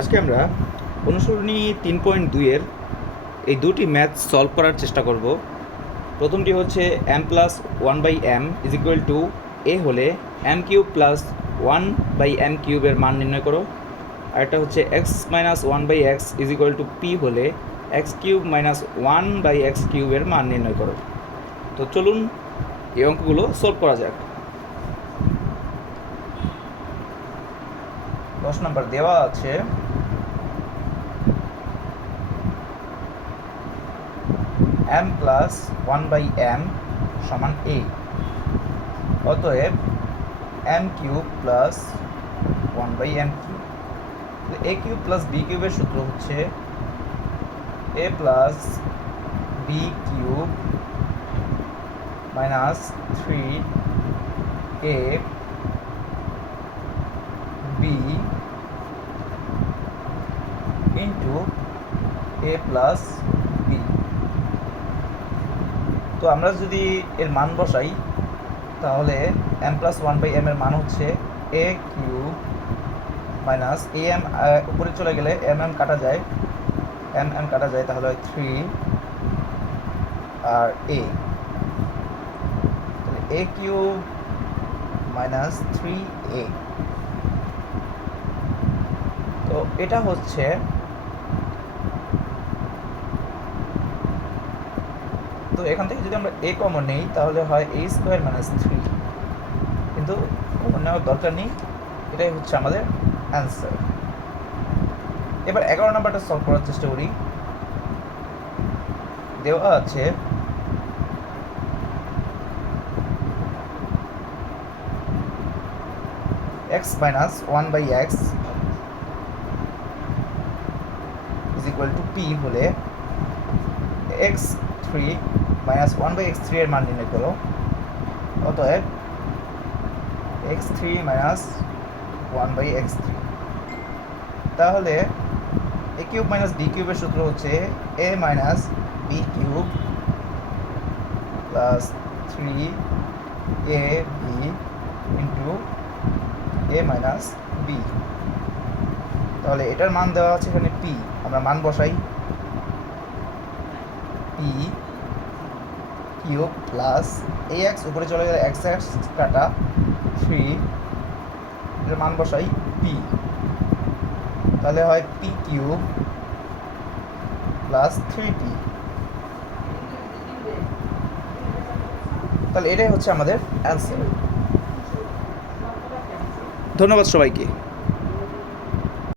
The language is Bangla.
আজকে আমরা অনুসরণী 3.2-এর এই দুটি ম্যাথ সলভ করার চেষ্টা করব। প্রথমটি হচ্ছে m plus 1/m is equal to a হলে m কিউব প্লাস 1/m কিউবের মান নির্ণয় করো। আরেকটা হচ্ছে x minus 1/x is equal to p হলে x কিউব মাইনাস 1/x কিউবের মান নির্ণয় করো। তো চলুন এই অঙ্কগুলো সলভ করা যাক। 10 নম্বর দেওয়া আছে m প্লাস 1/m সমান a, অতএব m cube plus 1/m cube. a cube plus b কিউবের সূত্র হচ্ছে a plus b cube minus 3a b into a plus b। তো আমরা যদি এর মান বসাই তাহলে m প্লাস 1/m এর মান হচ্ছে a কিউব মাইনাস am উপরে চলে গেলে mm কাটা যায়, mm কাটা যায়, তাহলে হয় 3 আর a, তাহলে a কিউব মাইনাস 3a। তো এটা হচ্ছে তো এখান থেকে যদি আমরা a কমন নেই তাহলে হয় a স্কোয়ার মাইনাস 3, কিন্তু কমন নেওয়ার দরকার নেই, এটাই হচ্ছে আমাদের অ্যান্সার। এবার 11 নাম্বারটা সলভ করার চেষ্টা করি। দেওয়া আছে x minus 1/x is equal to p হলে x3 মাইনাস 1/x3 এর মান নির্ণয় করো। অতএব x3 মাইনাস 1/x3, তাহলে a কিউব মাইনাস b কিউবের সূত্র হচ্ছে a minus b cube plus 3ab into a minus b। তাহলে এটার মান দেওয়া আছে এখানে p, আমরা মান বসাই। p কিউব প্লাস ax উপরে চলে গেলে x কাটা 3, এটার মান বসাই p, তাহলে হয় p কিউব প্লাস 3p। তাহলে এটাই হচ্ছে আমাদের অ্যান্সার। ধন্যবাদ সবাইকে।